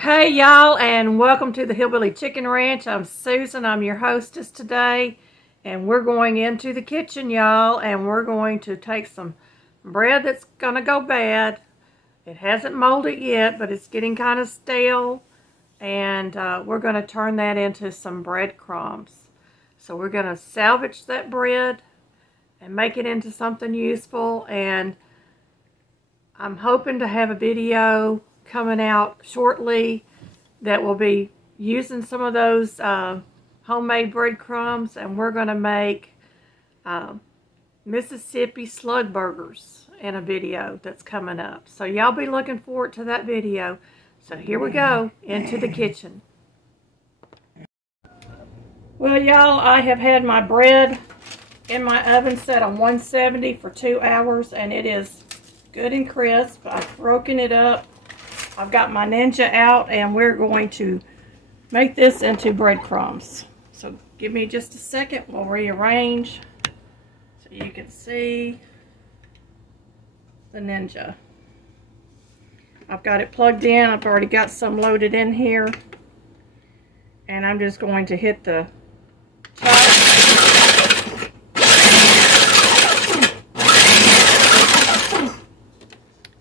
Hey y'all, and welcome to the Hillbilly Chicken Ranch. I'm Susan. I'm your hostess today, and we're going into the kitchen, y'all, and we're going to take some bread that's gonna go bad. It hasn't molded yet, but it's getting kind of stale, and we're gonna turn that into some breadcrumbs. So we're gonna salvage that bread and make it into something useful, and I'm hoping to have a video coming out shortly that will be using some of those homemade breadcrumbs, and we're going to make Mississippi slug burgers in a video that's coming up. So y'all be looking forward to that video. So here we go into the kitchen. Well, y'all, I have had my bread in my oven set on 170 for 2 hours, and it is good and crisp. I've broken it up. I've got my Ninja out, and we're going to make this into breadcrumbs. So give me just a second. We'll rearrange so you can see the Ninja. I've got it plugged in. I've already got some loaded in here. And I'm just going to hit the top.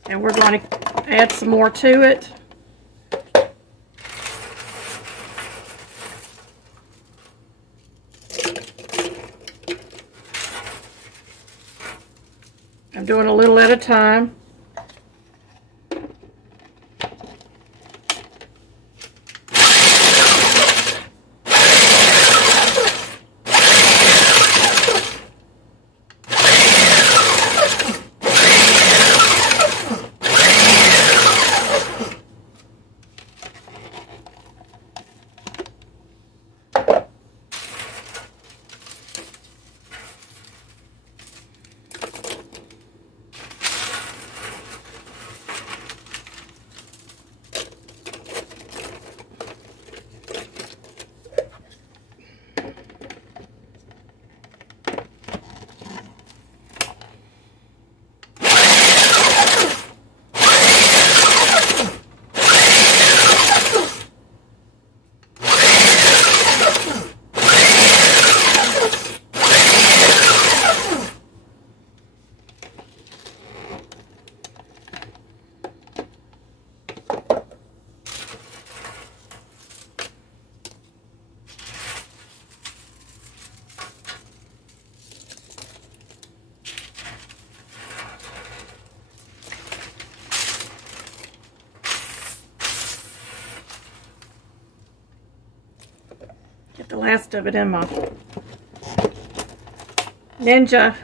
And we're going to add some more to it. I'm doing a little at a time. Get the last of it in my Ninja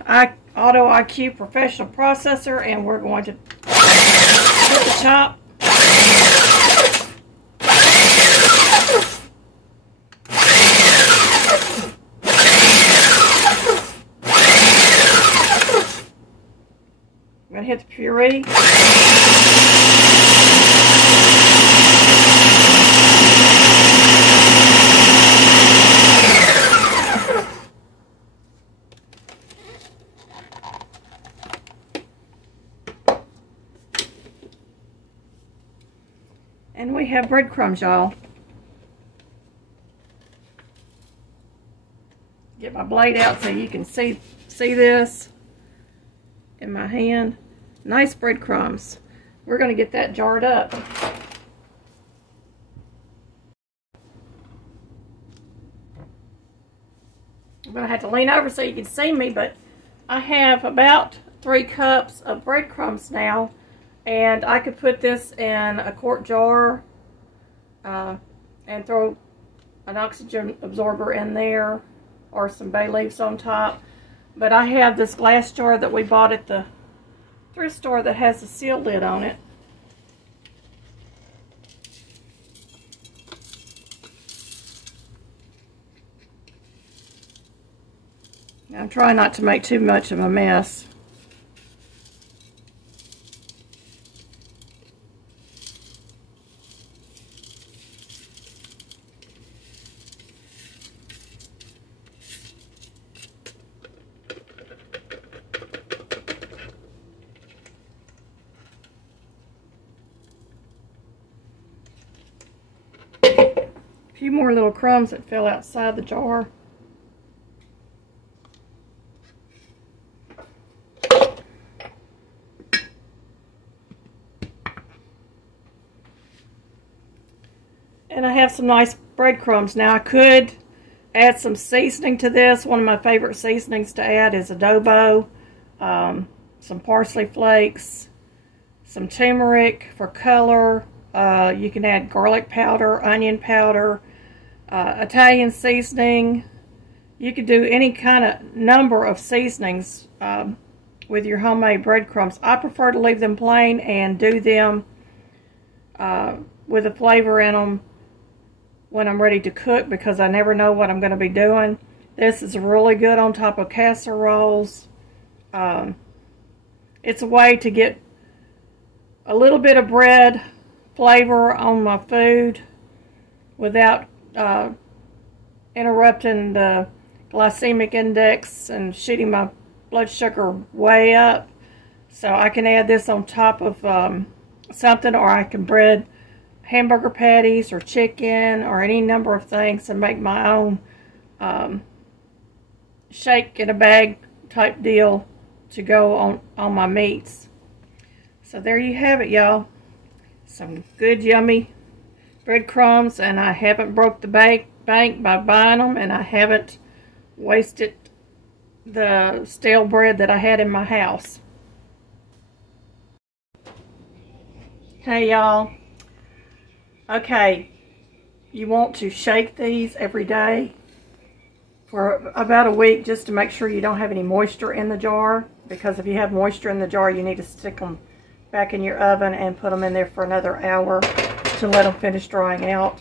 Auto IQ Professional Processor, and we're going to put the chop. I'm going to hit the puree. And we have breadcrumbs, y'all. Get my blade out so you can see this in my hand. Nice breadcrumbs. We're going to get that jarred up. I'm going to have to lean over so you can see me, but I have about 3 cups of breadcrumbs now. And I could put this in a quart jar and throw an oxygen absorber in there or some bay leaves on top. But I have this glass jar that we bought at the thrift store that has a seal lid on it. I'm trying not to make too much of a mess. A few more little crumbs that fell outside the jar. And I have some nice breadcrumbs. Now I could add some seasoning to this. One of my favorite seasonings to add is adobo, some parsley flakes, some turmeric for color. You can add garlic powder, onion powder, Italian seasoning. You could do any kind of number of seasonings with your homemade breadcrumbs. I prefer to leave them plain and do them with a flavor in them when I'm ready to cook, because I never know what I'm going to be doing. This is really good on top of casseroles. It's a way to get a little bit of bread flavor on my food without interrupting the glycemic index and shooting my blood sugar way up. So I can add this on top of something, or I can bread hamburger patties or chicken or any number of things and make my own shake in a bag type deal to go on my meats. So there you have it, y'all. Some good yummy breadcrumbs, and I haven't broke the bank by buying them, and I haven't wasted the stale bread that I had in my house. Hey y'all. Okay, you want to shake these every day for about a week just to make sure you don't have any moisture in the jar, because if you have moisture in the jar, you need to stick them back in your oven and put them in there for another hour to let them finish drying out.